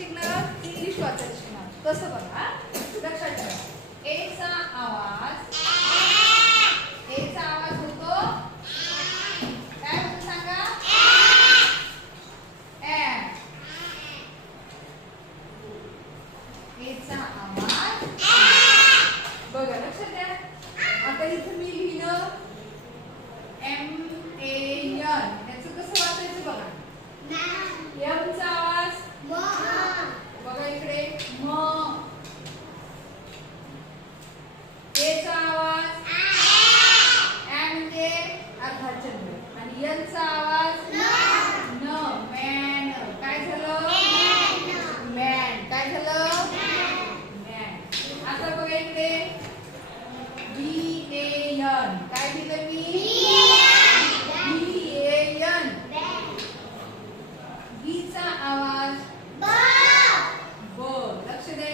शिकणार इंग्लिश वाचायला शिकणार. कसं बघा. ईचा आवाज. ब. लक्ष द्या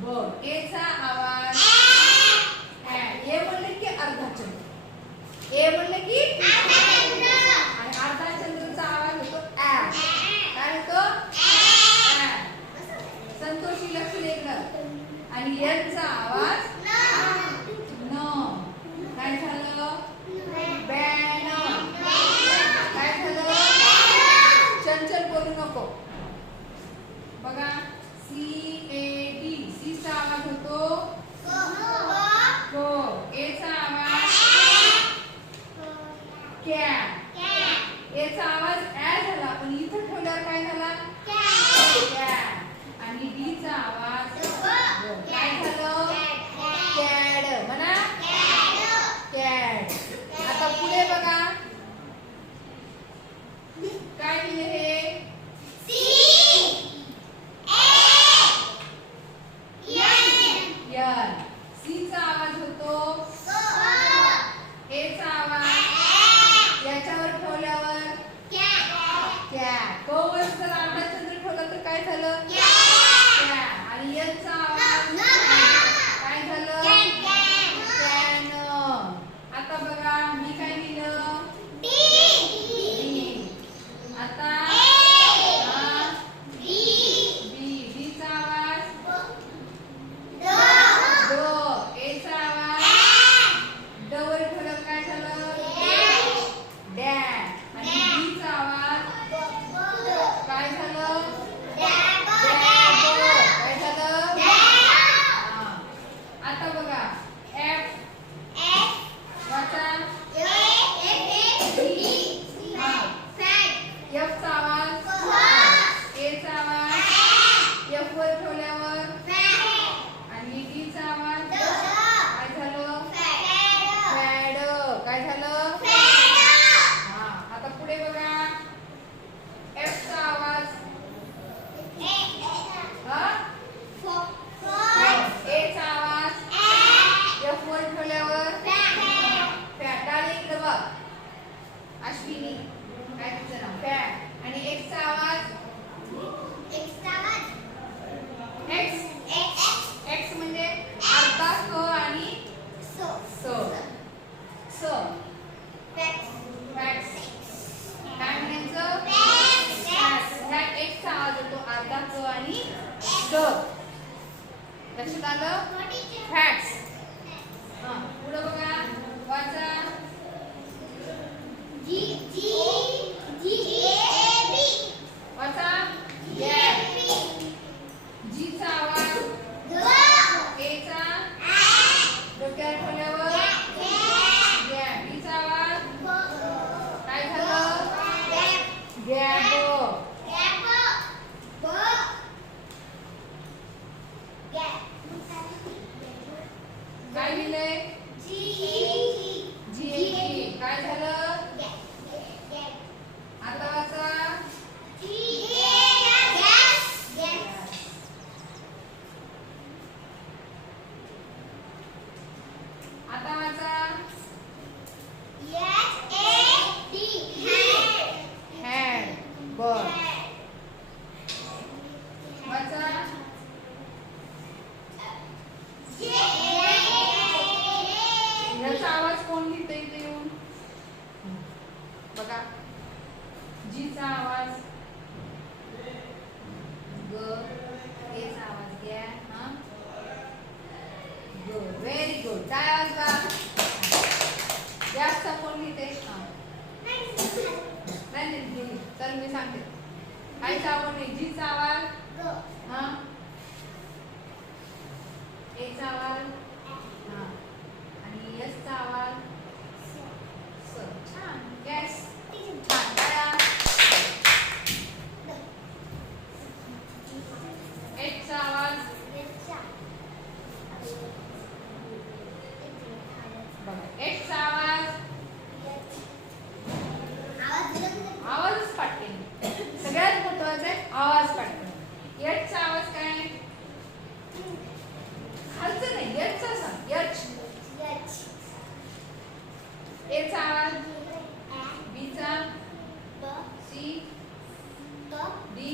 ब. एचा आवाज. ए. म्हणले की अर्धा चंद्र. ए म्हणले की आणि अर्धा चंद्रचा आवाज होतो ऍ काय होतो? संतोषी लक्ष द्या आणि यांचा आवाज. hasta त्याच्यावर फॅट आले इकडे बघ. अश्विनी. काय तिचं नाव? फॅट. आणि एक्स आवाज? एक्स चा आवाज. एक्स एक्स म्हणजे आता क आणि सो. सो. जीचा आवाज. ग एचा आवाज घ्या हा. व्हेरी गुड काय आवाज बा जास्त कोण हा. नाही नाही. चल मी सांगते. आईचा आवाज नाही. जीचा आवाज. हा. एचा आवाज. हा. आणि यसचा आवाज. स. छान. गॅस छान टाळ्या एचचा आवाज बघा एचचा आवाज आवाजच पाठते सगळ्यात महत्वाचं आहे आवाज पाठते यचचा आवाज काय खालचं नाही यचचा सांग यच एचा आवाज बीचा C D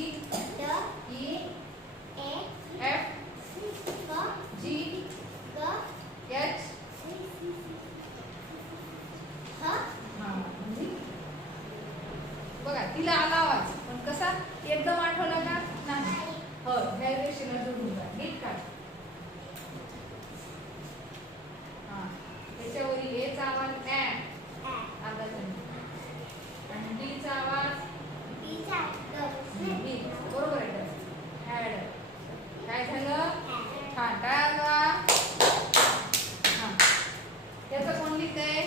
E F G H हा म्हणजे बघा तिला आला आवाज पण कसा एकदम आठवला का नाही हो ह्या रेषेला जोडून जा नीट काढ हा त्याच्यावरील एचा आवाज ऍ आला त्यांनी आणि डीचा आवाज बी बरोबर आहे ऍड काय झालं छान काय आला हा त्याचं कोण लिहितंय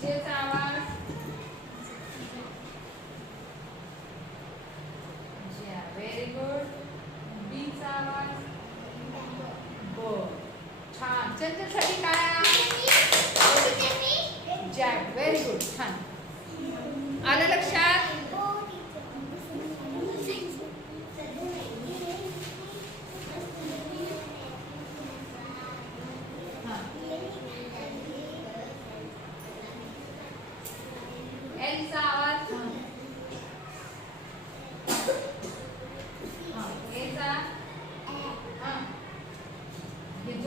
जेचा आवाज व्हेरी गुड बीचा आवाज. ब छान. चंद्रसाठी काय जॅक व्हेरी गुड छान. आलं लक्षात हा एलचा आवाज हा एचा हा हे जोड नाही हे जोड राहू दे राहू दे याला असं मोठं करायचं होतं हे असं हा हा हे सीचा आवाज स आहे का रे काय आहे मग स म्हणे काय झालं ब्लॅक छान टाळ्या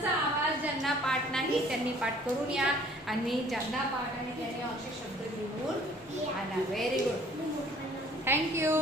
मुलांचा आवाज ज्यांना पाठ नाही त्यांनी पाठ करून या. आणि ज्यांना पाठ आणि त्यांनी असे शब्द लिहून आला. Very good thank you